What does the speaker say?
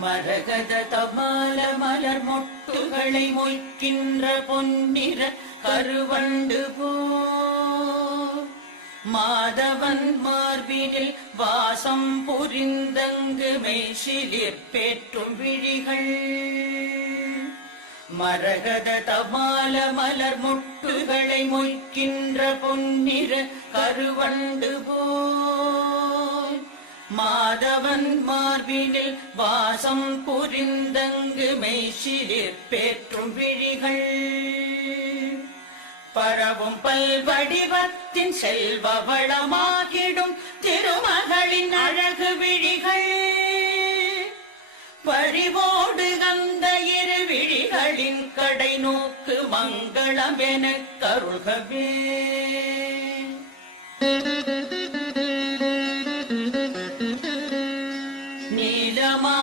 மரகத தபால மலர் மொட்டுகளை மொய்க்கின்ற பொன்னிற கருவண்டு போ மாதவன் மார்பினில் வாசம் புரிந்தங்கு மெய்சிலிற் பேற்றும் விழிகள் மரகத தபால மலர் மொட்டுகளை மொய்க்கின்ற பொன்னிற கருவண்டு போல் மாதவன் மார்பினில் வாசம் புரிந்தங்கு மெய்சிலிற் பேற்றும் விழிகள் பரவும் பல்வடிவத்தின் செல்வ வளமாகிடும் திருமகளின் அழகு விழிகள் பறிவோடு அந்த இரு விழிகளின் கடை நோக்கு மங்களம் எனக் கருள்கவே.